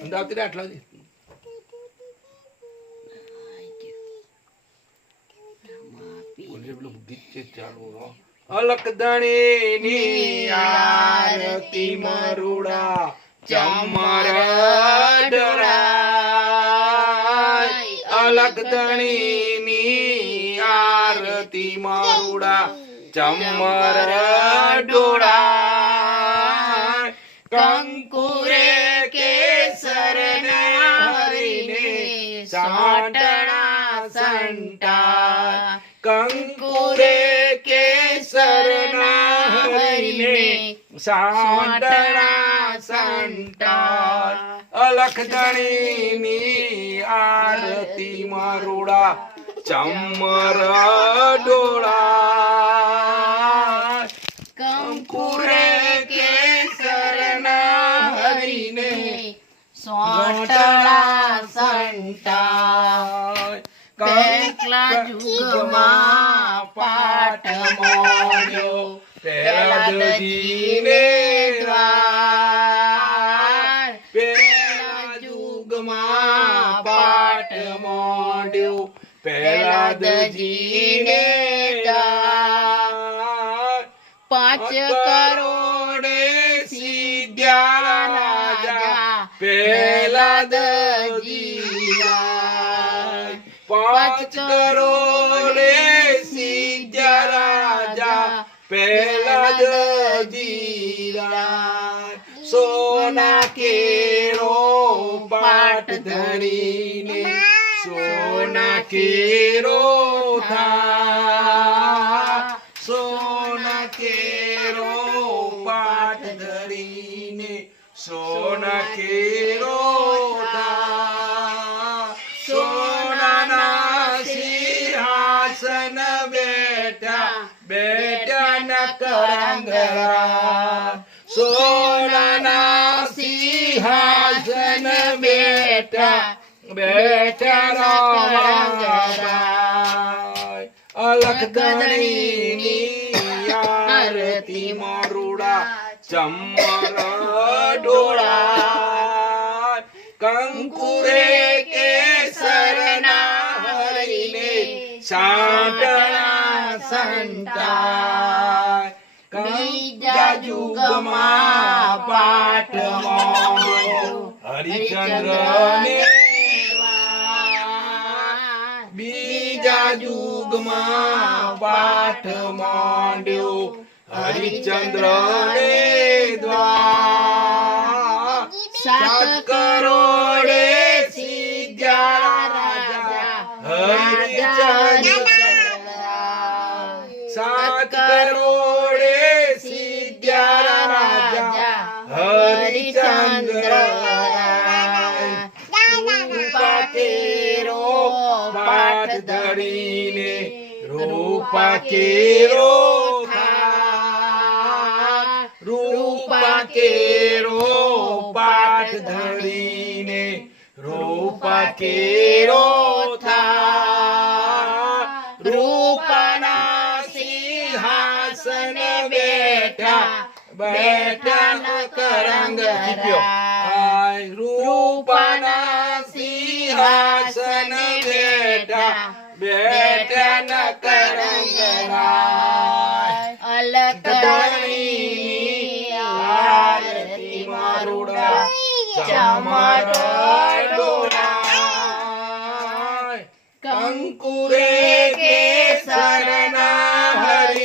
અમદાવાદ આટલા દી ગીત છે ચાલુ અલકદણીની આરતી મરુડા ચમર ડોળાય અલકદણીની આરતી મરુડા ચમર ડોળાય કંકુરે કેસર હરીને સાટણા સંટા કંકુરે કેસર હરીને સાટણા સંટા અલખધણીની આરતી મરુડા ચમર ડોળા કંકુરે કેસર હરીને સાટણા સંટા પેલા જુગમાં પાઠ મોડ્યો પેલાદજીને દ્વાર પેલા જુગમાં પાઠ મોડ્યો પેલાદજીને દ્વાર 5 કરોડે સીધ્યા રાજા પેલાદજી 5 કરોડે સીધ્યા રાજા પેલાદજી સોના કેરો પાટ ધરીને સોના કેરો થા સોના કેરો પાટ ધરીને સોના કેરો થા સોનાના સિંહાસન બેઠા બેઠા ન કરંગરા સોનાના સિંહાસન બેઠા બેઠા અલખધણીની આરતી મરુડા ચમર ડોળા કંકુરે કેસર હરીને સાટણા સંતા બીજા જુગમાં પાઠ મોડ્યો હરિચંદ્રને બીજા જુગમાં પાઠ માંડ્યો હરિચંદ્રને દ્વાર 7 કરોડે સીધ્યા રાજા હરિચંદ્ર 7 કરોડે સીધ્યા રાજા હરિચંદ્ર રૂપા કેરો પાઠ ધરીને રૂપા કેરો થા રૂપા કેરો પાઠ ધરીને રૂપા કેરો થા રૂપાના સિંહાસન બેઠા બેઠા ન કરંગ રૂપાના સિંહાસન બેઠા બેઠા ન કરંગરાય અલખધણીની આરતી મરુડા ચમર ડોળાય કંકુરે